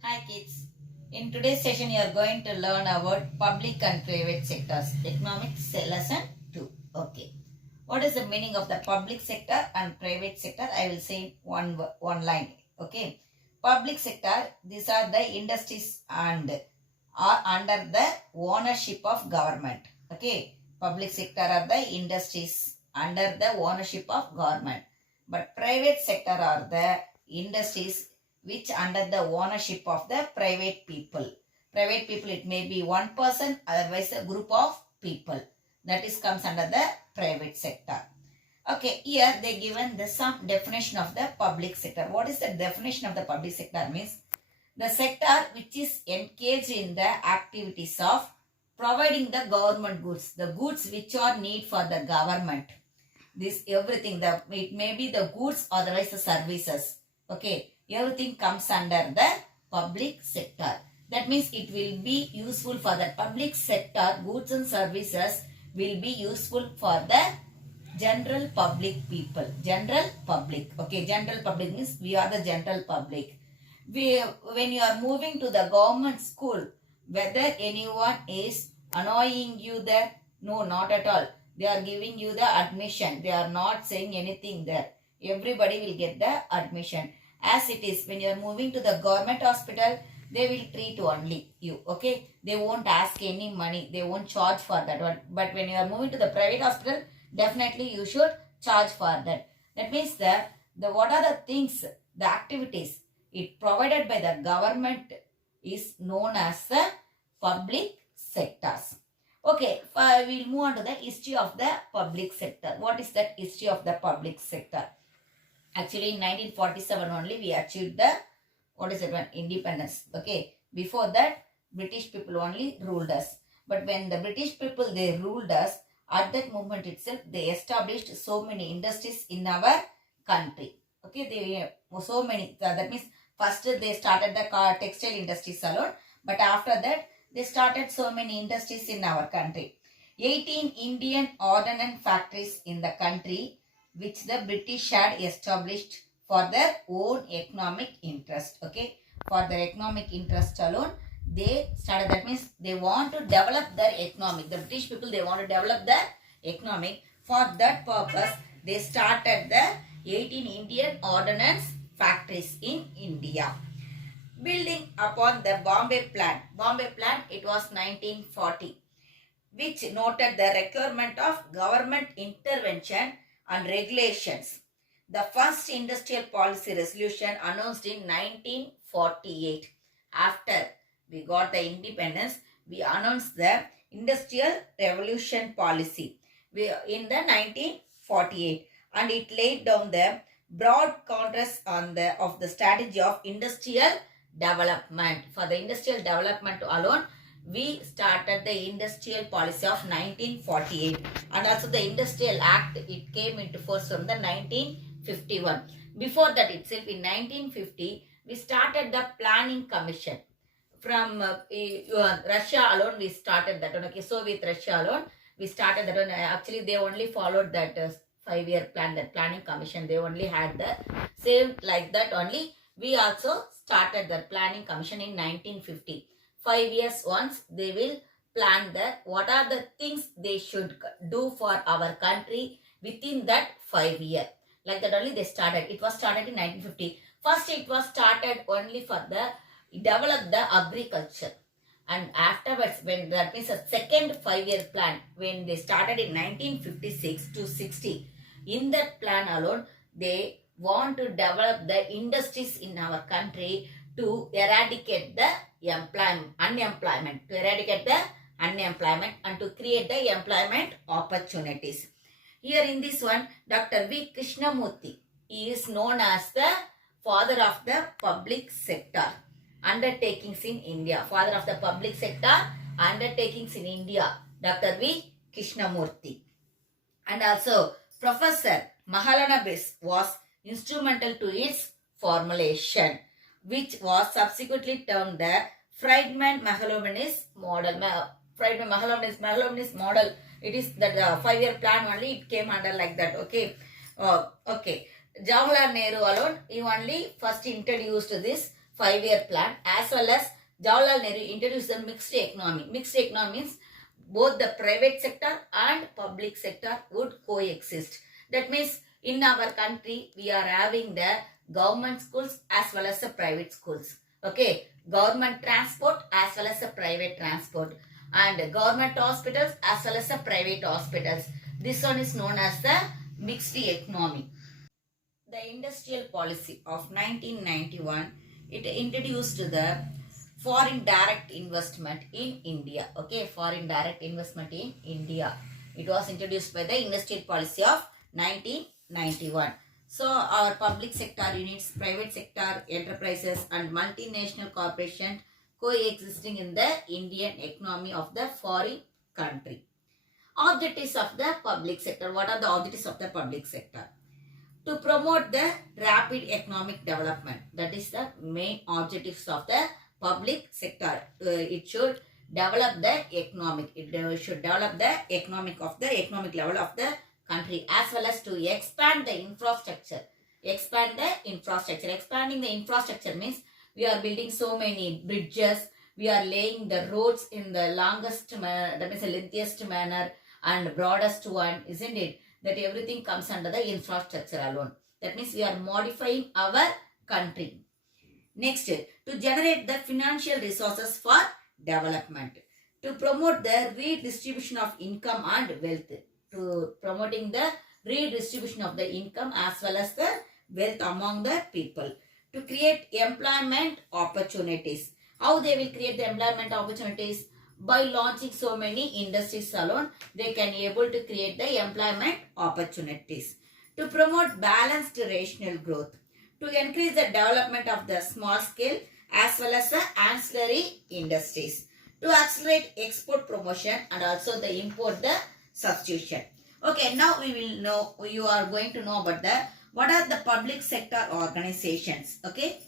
Hi kids. In today's session you are going to learn about public and private sectors. Economics lesson 2. Okay. What is the meaning of the public sector and private sector? I will say one line. Okay. Public sector, these are the industries and are under the ownership of government. Okay. Public sector are the industries under the ownership of government. But private sector are the industries which under the ownership of the private people. Private people, it may be one person, otherwise a group of people. That is comes under the private sector. Okay, here they given the some definition of the public sector. What is the definition of the public sector? Means the sector which is engaged in the activities of providing the government goods, the goods which are need for the government. This everything, it may be the goods, otherwise the services. Okay, everything comes under the public sector. That means it will be useful for the public sector. Goods and services will be useful for the general public people. General public. Okay, general public means we are the general public. When you are moving to the government school, whether anyone is annoying you there, no, not at all. They are giving you the admission. They are not saying anything there. Everybody will get the admission. As it is, when you are moving to the government hospital, they will treat only you. Okay, they won't ask any money. They won't charge for that one. But when you are moving to the private hospital, definitely you should charge for that. That means the what are the things, the activities it provided by the government is known as the public sectors. Okay, we'll move on to the history of the public sector. What is that history of the public sector? Actually, in 1947 only we achieved the, what is it, independence. Okay, before that, British people only ruled us. But when the British people, they ruled us, at that moment itself, they established so many industries in our country. Okay, they so many. That means first they started the textile industries alone, but after that they started so many industries in our country. 18 Indian ordnance factories in the country which the British had established for their own economic interest. Okay, for their economic interest alone they started. That means they want to develop their economic. The British people, they want to develop their economic. For that purpose they started the 18 Indian ordnance factories in India. Building upon the Bombay Plan. Bombay Plan, it was 1940, which noted the requirement of government intervention and regulations. The first industrial policy resolution announced in 1948. After we got the independence, we announced the industrial revolution policy in the 1948, and it laid down the broad contours on of the strategy of industrial development. For the industrial development alone, we started the industrial policy of 1948, and also the Industrial Act, it came into force from the 1951. Before that itself, in 1950, we started the Planning Commission. From Russia alone, we started that one. Okay, Soviet Russia alone, we started that one. Actually, they only followed that 5-year plan, that Planning Commission. They only had the same like that only. We also started the Planning Commission in 1950. 5 years once they will plan that what are the things they should do for our country within that 5 year. Like that only they started. It was started in 1950. First it was started only for the develop the agriculture. And afterwards, when that means a second 5-year plan, when they started in 1956 to 60, in that plan alone, they want to develop the industries in our country to eradicate the unemployment, and to create the employment opportunities. Here in this one, Dr. V. Krishnamurthy, he is known as the father of the public sector undertakings in India. Father of the public sector undertakings in India, Dr. V. Krishnamurthy. And also Professor Mahalanobis was instrumental to its formulation, which was subsequently termed the Friedman-Mahalanobis model. Friedman-Mahalanobis model, it is that 5-year plan only, it came under like that. Okay, okay. Jawaharlal Nehru alone, he only first introduced this 5-year plan, as well as Jawaharlal Nehru introduced the mixed economy. Mixed economy means both the private sector and public sector would coexist. That means in our country, we are having the government schools as well as the private schools. Okay, government transport as well as the private transport, and government hospitals as well as the private hospitals. This one is known as the mixed economy. The industrial policy of 1991, it introduced the foreign direct investment in India. Okay, foreign direct investment in India. It was introduced by the industrial policy of 1991. So our public sector units, private sector enterprises and multinational corporations coexisting in the Indian economy of the foreign country. Objectives of the public sector. What are the objectives of the public sector? To promote the rapid economic development. That is the main objectives of the public sector. It should develop the economic. It should develop the economic level of the country, as well as to expand the infrastructure. Expanding the infrastructure means we are building so many bridges. We are laying the roads in the longest manner, that means the lengthiest manner and broadest one, isn't it? That everything comes under the infrastructure alone. That means we are modifying our country. Next, to generate the financial resources for development. To promote the redistribution of income and wealth. To promoting the redistribution of the income as well as the wealth among the people. To create employment opportunities. How they will create the employment opportunities? By launching so many industries alone, they can able to create the employment opportunities. To promote balanced rational growth. To increase the development of the small scale as well as the ancillary industries. To accelerate export promotion and also the import the substitution. Okay, now we will know, you are going to know about the what are the public sector organizations. Okay,